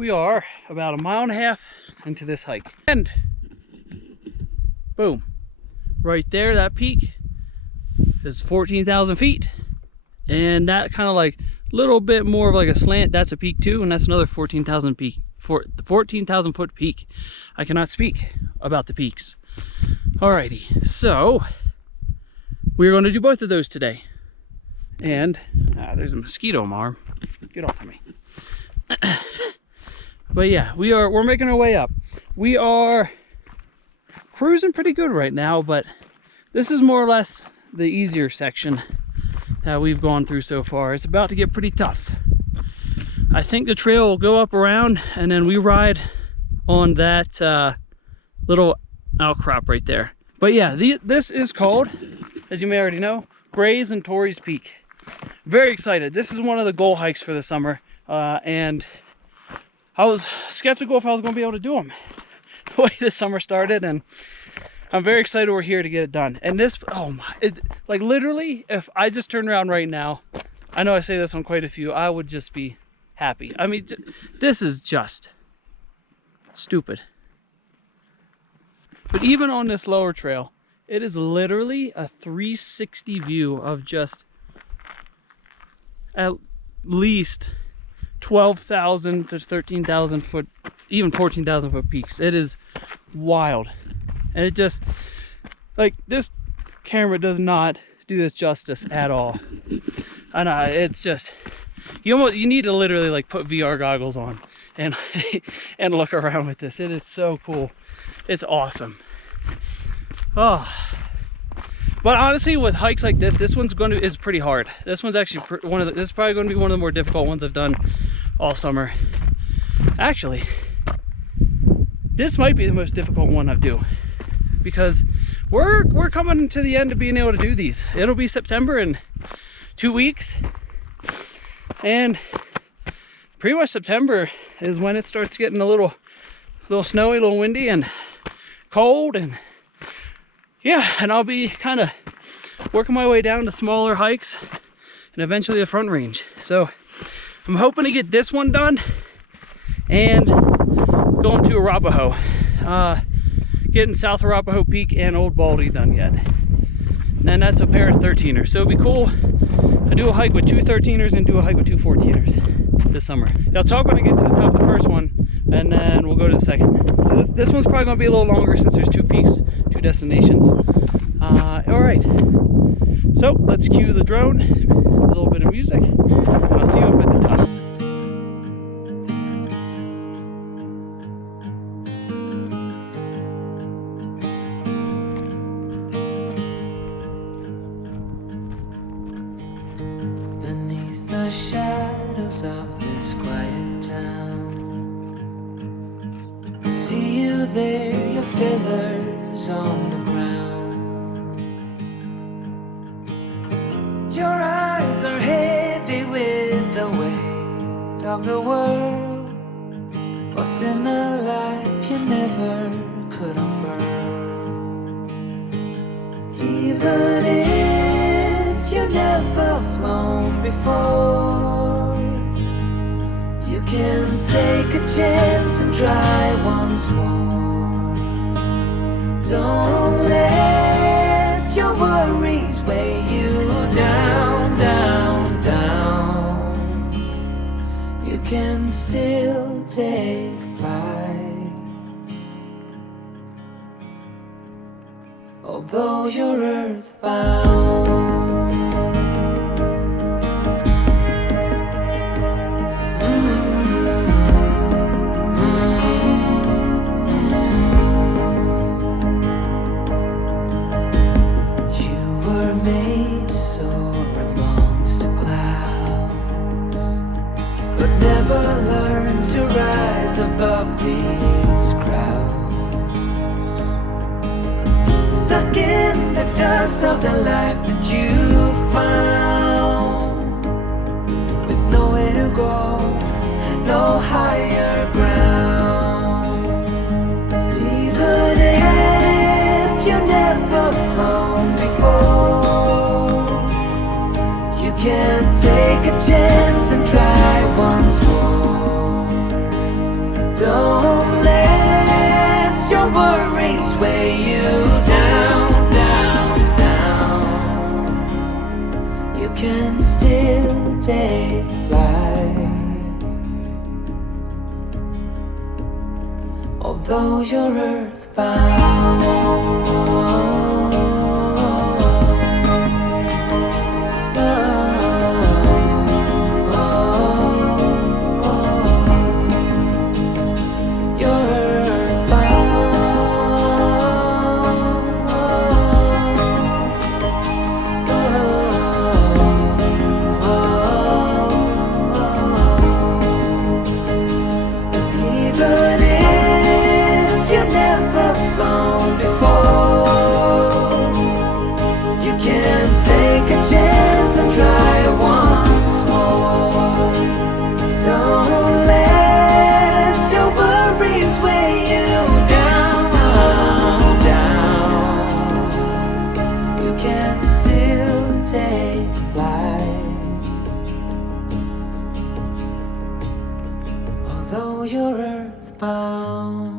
We are about 1.5 miles into this hike, and boom, right there, that peak is 14,000 feet, and that kind of like little bit more of like a slant, that's a peak too, and that's another 14,000 peak, 14,000 foot peak. I cannot speak about the peaks. Alrighty, so we're going to do both of those today. And there's a mosquito on my arm. Get off of me. But yeah, we're making our way up. We are cruising pretty good right now, but this is more or less the easier section that we've gone through so far. It's about to get pretty tough. I think the trail will go up around, and then we ride on that little outcrop right there. But yeah, this is called, as you may already know, Grays and Torrey's Peak. Very excited. This is one of the goal hikes for the summer, and I was skeptical if I was going to be able to do them the way the summer started, and I'm very excited we're here to get it done. And this, oh my, like literally, if I just turned around right now, I know I say this on quite a few, I would just be happy. I mean, this is just stupid. But even on this lower trail, it is literally a 360 view of just at least 12,000 to 13,000 foot, even 14,000 foot peaks. It is wild. And it just, like, this camera does not do this justice at all. I know, it's just, you need to literally like put VR goggles on and and look around with this. It is so cool. It's awesome. Oh, but honestly, with hikes like this one's is pretty hard. This one's actually this is probably going to be one of the more difficult ones I've done all summer. Actually, this might be the most difficult one I do, because we're coming to the end of being able to do these. It'll be September in 2 weeks, and pretty much September is when it starts getting a little snowy, a little windy and cold, and yeah, and I'll be kind of working my way down to smaller hikes and eventually the Front Range. So I'm hoping to get this one done and going to Arapahoe, getting South Arapahoe Peak and Old Baldy done yet. And that's a pair of 13ers, so it'd be cool. I do a hike with 2 13ers and do a hike with 2 14ers this summer. I'll talk when I get to the top of the first one, and then we'll go to the second. So this one's probably going to be a little longer since there's 2 peaks, 2 destinations. All right, so let's cue the drone, a little bit of music, and I'll see you up at the top. Beneath the shadows of this quiet town, I see you there, your feathers on the ground. Your eyes are heavy with the weight of the world, what's in a life you never could offer. Even if you never flown before, you can take a chance and try once more. Don't let your worries weigh you down, down, down. You can still take flight, although you're earthbound. Never learn to rise above these crowds, stuck in the dust of the life that you found, with nowhere to go, no higher ground. Even if you never flown before, you can take a chance and try once more. worries weigh you down, down, down, you can still take flight. Although you're earthbound, although you're earthbound.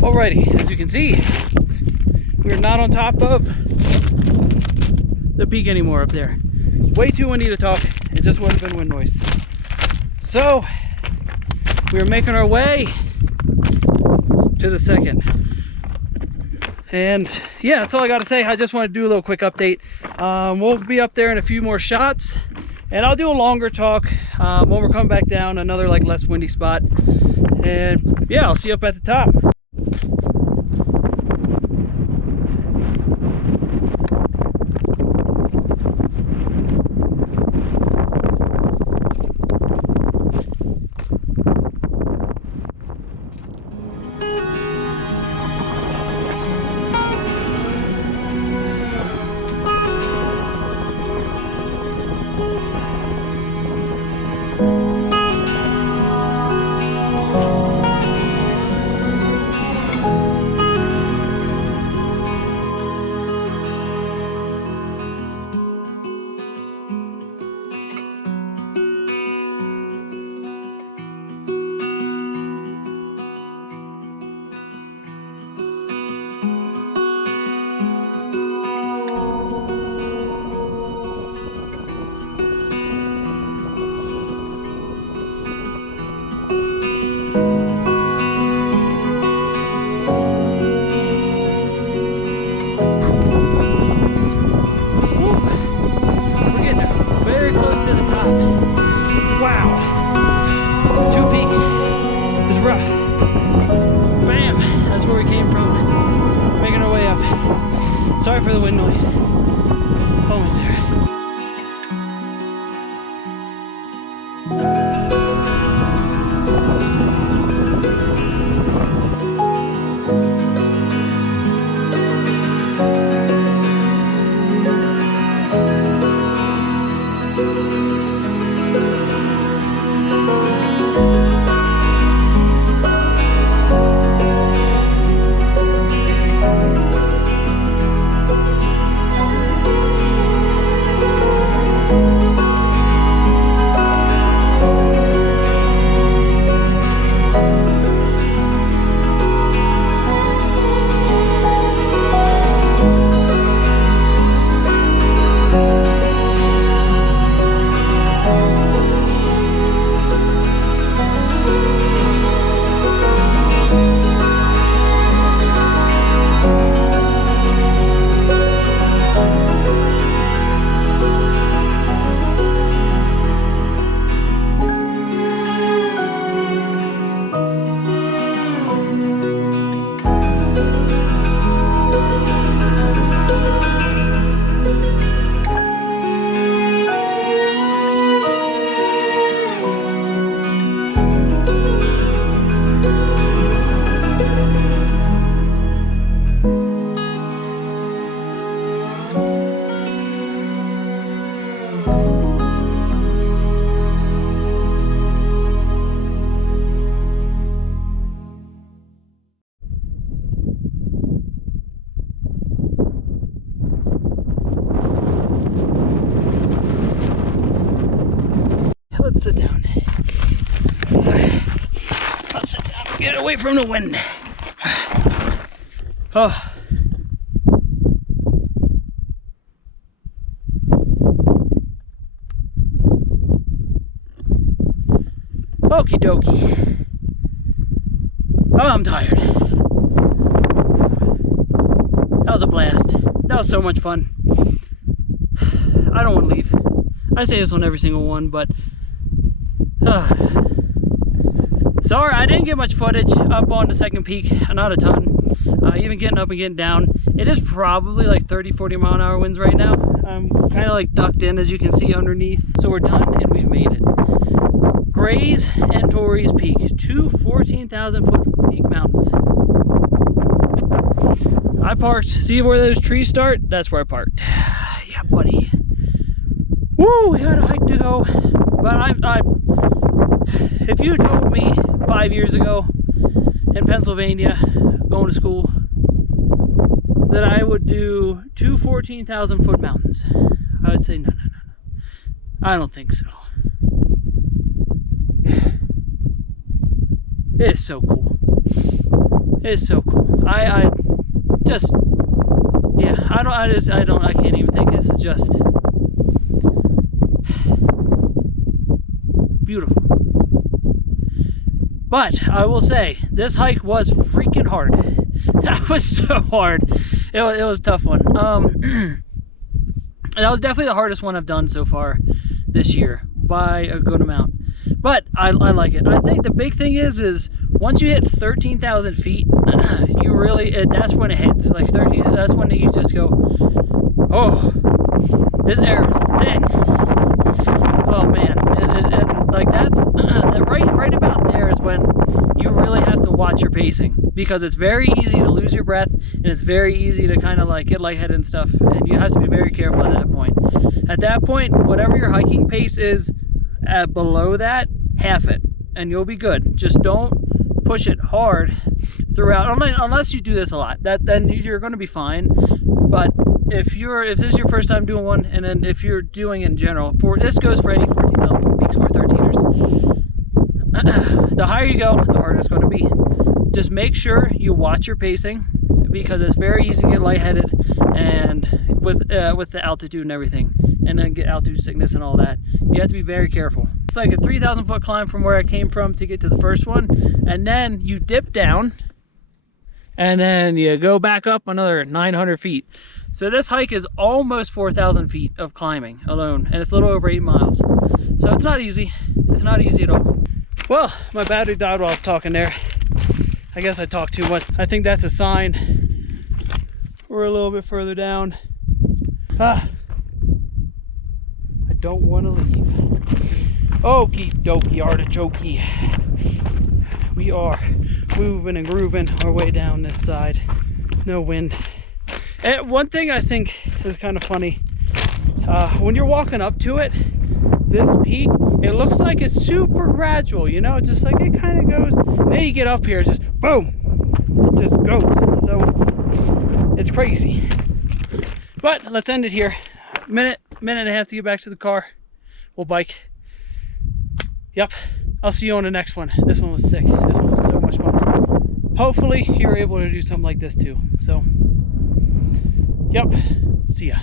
Alrighty, as you can see, we're not on top of the peak anymore up there. Way too windy to talk. It just would have been wind noise. So we're making our way to the second. And yeah, that's all I got to say. I just want to do a little quick update. We'll be up there in a few more shots, and I'll do a longer talk when we're coming back down another like less windy spot. And yeah, I'll see you up at the top. Let's sit down. Let's sit down. Get away from the wind. Oh. Okie dokie. Oh, I'm tired. That was a blast. That was so much fun. I don't want to leave. I say this on every single one, but sorry I didn't get much footage up on the second peak, not a ton. Even getting up and getting down, it is probably like 30-40 mile an hour winds right now. I'm kind of like ducked in, as you can see underneath. So we're done and we've made it. Grays and Torrey's Peak, two 14,000 foot peak mountains. I parked, see where those trees start? That's where I parked. Yeah, buddy. Woo, we got a hike to go. But if you told me 5 years ago in Pennsylvania, going to school, that I would do two 14,000 foot mountains, I would say no. I don't think so. It is so cool. It is so cool. I can't even think. This is just beautiful. But I will say, this hike was freaking hard. That was so hard. It was a tough one. That was definitely the hardest one I've done so far this year by a good amount. But I like it. I think the big thing is once you hit 13,000 feet, you really, that's when it hits. Like 13, that's when you just go, oh, this air is thin. Oh man, and like that's right about there is when you really have to watch your pacing, because it's very easy to lose your breath and it's very easy to kind of like get lightheaded and stuff, and you have to be very careful at that point. At that point, whatever your hiking pace is, below that, half it and you'll be good. Just don't push it hard throughout, unless you do this a lot. Then you're going to be fine. But if this is your first time doing one, and then if you're doing it in general, this goes for any 14,000 foot peaks or 13ers, the higher you go, the harder it's going to be. Just make sure you watch your pacing, because it's very easy to get lightheaded and with the altitude and everything, and then get altitude sickness and all that. You have to be very careful. It's like a 3,000 foot climb from where I came from to get to the first one, and then you dip down and then you go back up another 900 feet. So this hike is almost 4,000 feet of climbing alone, and it's a little over 8 miles. So it's not easy. It's not easy at all. Well, my battery died while I was talking there. I guess I talked too much. I think that's a sign we're a little bit further down. I don't want to leave. Okie dokie artichokey. We are moving and grooving our way down this side. No wind. And one thing I think is kind of funny, when you're walking up to it, this peak, it looks like it's super gradual, you know, it's just like it kind of goes, and then you get up here, it's just boom, it just goes. So it's crazy. But let's end it here. Minute and a half to get back to the car. We'll bike. Yep, I'll see you on the next one. This one was sick. This one was so much fun. Hopefully you're able to do something like this too. So, yep, see ya.